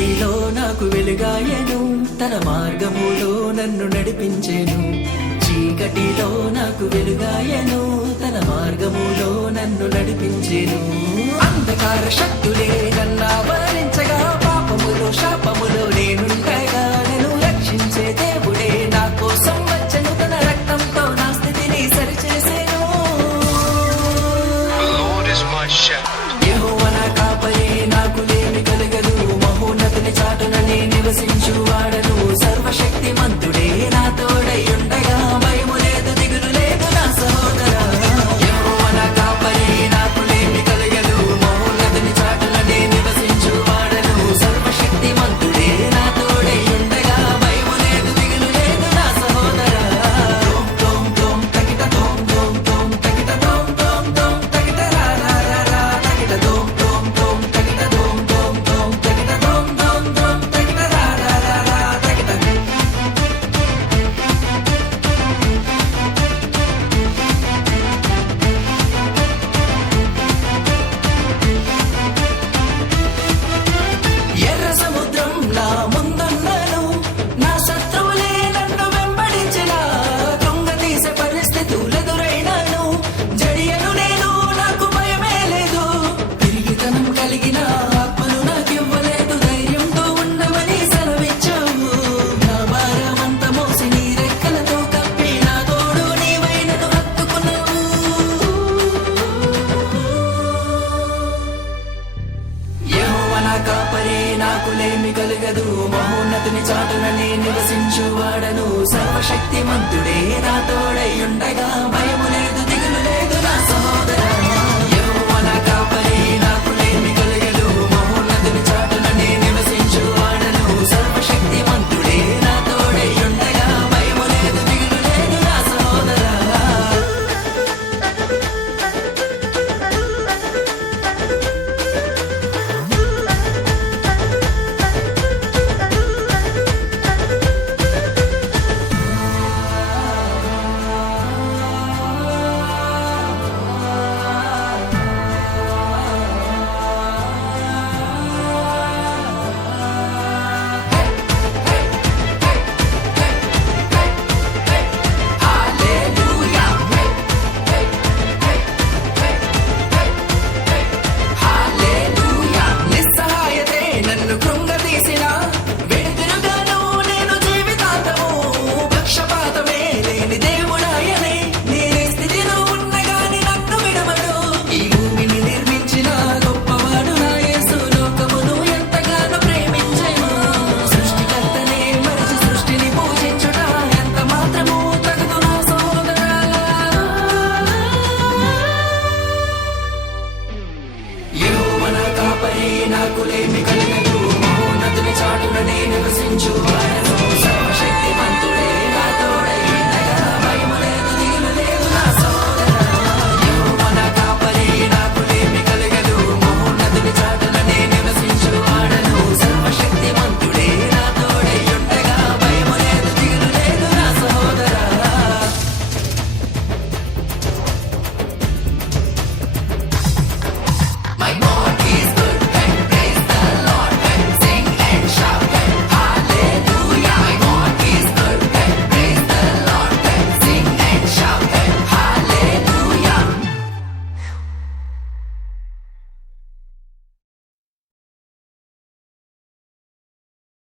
చీకటిలో నాకు వెలుగాయను, తన మార్గములో నన్ను నడిపించెను. చీకటిలో నాకు వెలుగాయను, తన మార్గములో నన్ను నడిపించెను. అంధకార శక్తులే నన్నావరించగా, పాపములో శాపములో నేనుండగా, నన్ను రక్షించే దేవుడే నా కోసం వచ్చెను. తన రక్తంతో నా స్థితిని సరిచేసెను. యెహోవా నా కాపరి, నాకు లేమి కలగదు. మహోన్నతుని చాటున నే నివసించువాడను. సర్వశక్తిమంతుడే నా తోడై ఉండగా, భయము లేదు దిగులు లేదు నా సహోదరా. యెహోవా నా కాపరి, నాకు లేమి కలగదు. మహోన్నతుని చాటున నే నివసించువాడను. సర్వశక్తిమంతుడే నా తోడై ఉండగా, భయము లేదు దిగులు లేదు నా సహోదరా. తోం తోం తకిట తోం తోం తోం తకిట తోం తోం తోం తకిట రా రా రా రా తకిట తోం తోం తోం తకిట తోం తోం తోం తకిట తోం తోం తోం తకిట రా రా రా రా తకిట. ఎర్ర సముద్రం నా ముందున్నను, నా శత్రువులే నన్ను వెంబడించిన. కృంగతీసే పరిస్థితులెదురైనాను, జడియను నేను, నాకు భయమే లేదు. తిరిగితనం కలిగిన ఆత్మను నాకివ్వలేదు, ధైర్యంతో ఉండమని సెలవిచ్చావు. నా భారమంత మోసి నీ రెక్కలతో కప్పి, నా తోడు నీవైనను హత్తుకున్నావు. యెహోవా నా కాపరి, నాకు లేమి కలగదు. మహోన్నతుని చాటున నే నివసించువాడను. సర్వశక్తిమంతుడే నా తోడై ఉండ